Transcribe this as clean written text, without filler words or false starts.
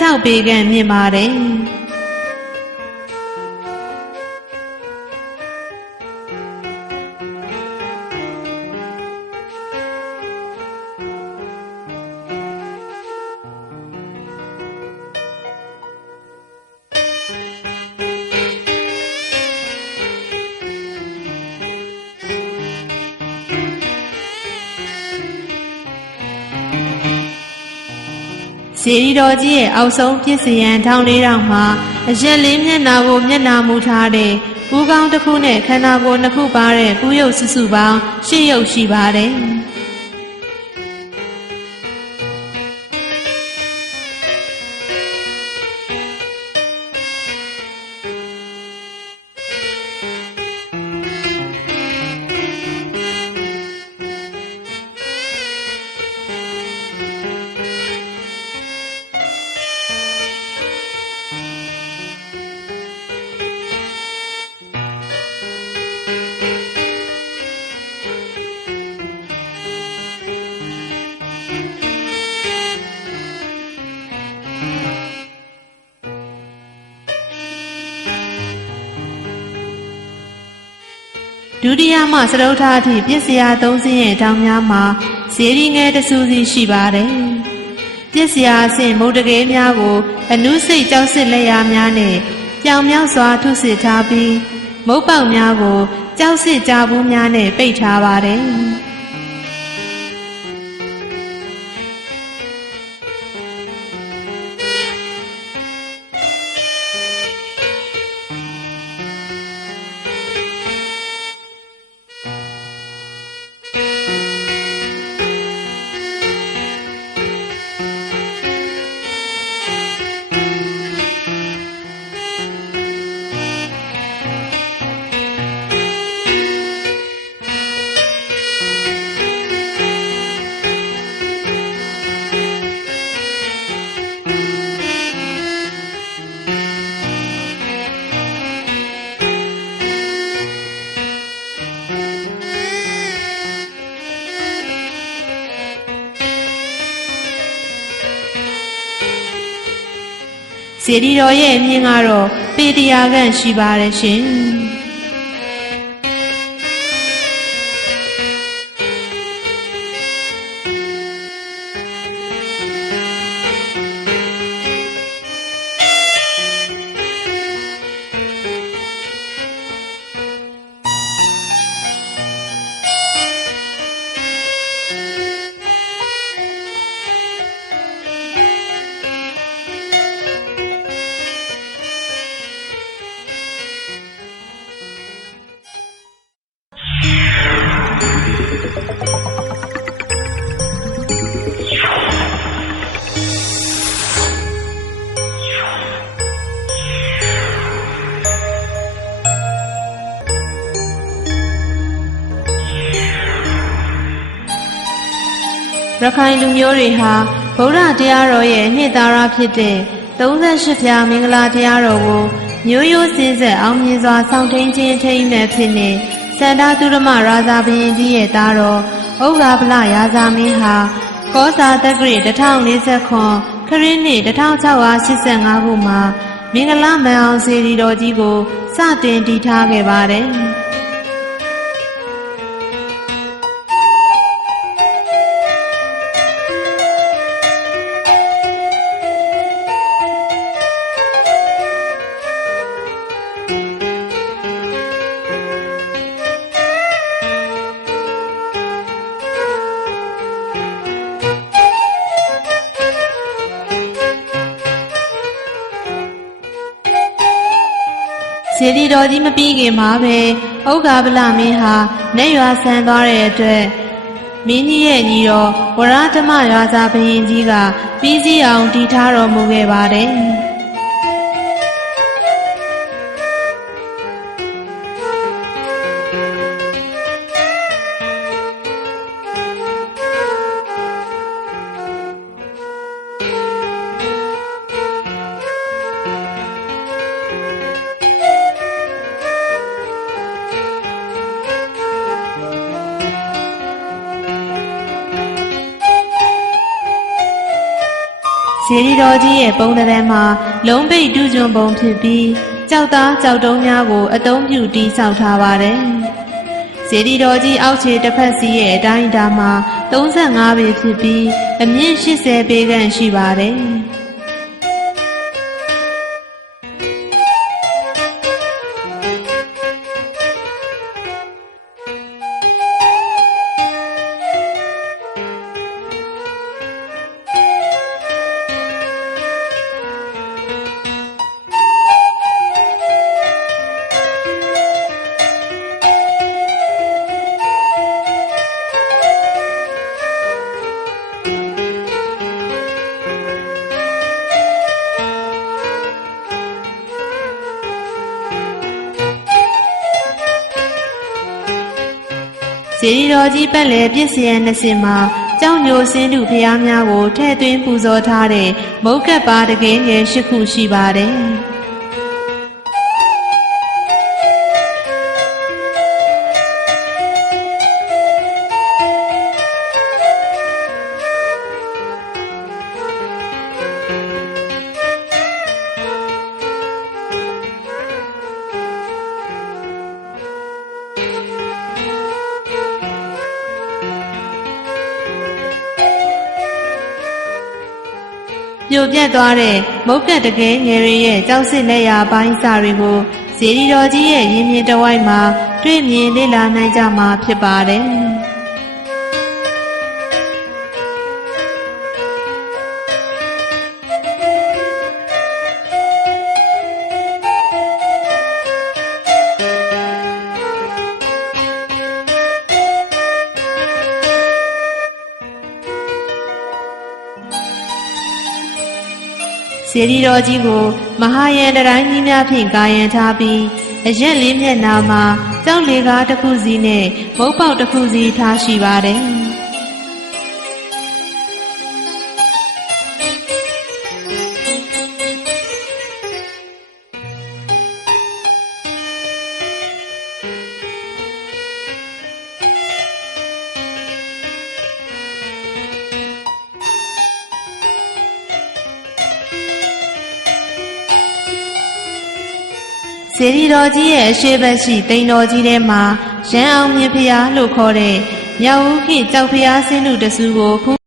16ပေခန့်မြင့်ပါတယ်စေရီတော်ကြီးရဲ့အောက်ဆုံးပြည့်စရန်1400မှာအရက်လေးမျက်နှာကိုမျက်နှာမူထားတဲ့ဘူးကောင်းတစ်ခုနဲ့ခန္ဓာကိုယ်နှစ်ခုပါတဲ့ဘူးရုပ်စုစုပေါင်း10ရုပ်ရှိပါတယ်ဒုတိယမှစတုထအထိပြည့်စရာ3စင်းရဲ့တောင်များမှာဇေဒီငယ်တဆူစီရှိပါတယ်။ပြည့်စရာအဆင့်မုတ်တကယ်များကိုအနုစိတ်ကြောက်စစ်လက်ရာများနဲ့ပြောင်မြောက်စွာထုစစ်ထားပြီးမုတ်ပေါက်များကိုကြောက်စစ်ကြဘူးများနဲ့ပိတ်ထားပါတယ်။စေတီတော်ရဲ့အမြင့်ကတော့ပေ100ခန့်ရှိပါတယ်ရှင်ရခိုင်လူမျိုးတွေဟာဗုဒ္ဓတရားတော်ရဲ့အနှစ်သာရဖြစ်တဲ့38ဖြာမင်္ဂလာတရားတော်ကိုမျိုးရိုးစင်ဆက်အောင်မြင်စွာဆောင်ထိန်ခြင်းထိန်မဲ့ဖြစ်နေစန္ဒသုရမရာဇာဘုရင်ကြီးရဲ့သားတော်ဥက္ကာပလရာဇာမင်းဟာကောဇာတက္ကရာ1049ခရစ်နှစ်1685ခုမှာမင်္ဂလာမန်အောင်စေတီတော်ကြီးကိုစတင်တည်ထားခဲ့ပါတယ်စေတီတော်ကြီးမပြီးခင်မှာပဲဥက္ကာပလမင်းဟာလက်ရွာဆန်သွားတဲ့အတွက်မင်းကြီးရဲ့ညီတော်ဝရဓမ္မရာဇာဘုရင်ကြီးကပြီးစီးအောင်တည်ထားတော်မူခဲ့ပါတယ်စ စေတီတော်ကြီးရဲ့ပုံသဏ္ဍာန်မှာလုံးပိတ်တူးကျွန်းပုံဖြစ်ပြီးကြောက်သားကြောက်တုံးများကိုအသုံးပြုတည်ဆောက်ထားပါတယ်။စေတီတော်ကြီးအောက်ခြေတစ်ဖက်စီးရဲ့အတိုင်းအတာမှာ35ပေဖြစ်ပြီးအမြင့်80ပေခန့်ရှိပါတယ်။စေတီတော်ကြီးပတ်လည်ပြည့်စည်ရန်နှစ်စင်မှာကြောက်ညိုစင်းတုဖျားများကိုထည့်သွင်းပူဇော်ထားတဲ့မုတ်ကပ်ပါတကယ်ငယ်8ခုရှိပါတယ်။ပြိုပြက်သွားတဲ့မုတ်ကတ်တကယ်ငယ်တွေရဲ့ကြောက်စစ်လက်ရာပိုင်းစာတွေကိုစေတီတော်ကြီးရဲ့ရင်မြင်တဝိုက်မှာတွေ့မြင်လေ့လာနိုင်ကြမှာဖြစ်ပါတယ်။စေတီတော်ကြီးကိုမဟာယံတိုင်းကြီးများဖြင့်ကာယံထားပြီးအရက်လေးမျက်နှာမှာကြောက်လေကားတစ်ခုစီနဲ့မုတ်ပေါက်တစ်ခုစီထားရှိပါတယ်။စေတီတော်ကြီးရဲ့အရှိတ်ရှိတိမ်တော်ကြီးထဲမှာရန်အောင်မြင်ဖျားလို့ခေါ်တဲ့မြောက်ဦးခေတ်ကြောက်ဖျားဆင်းတုတဆူကို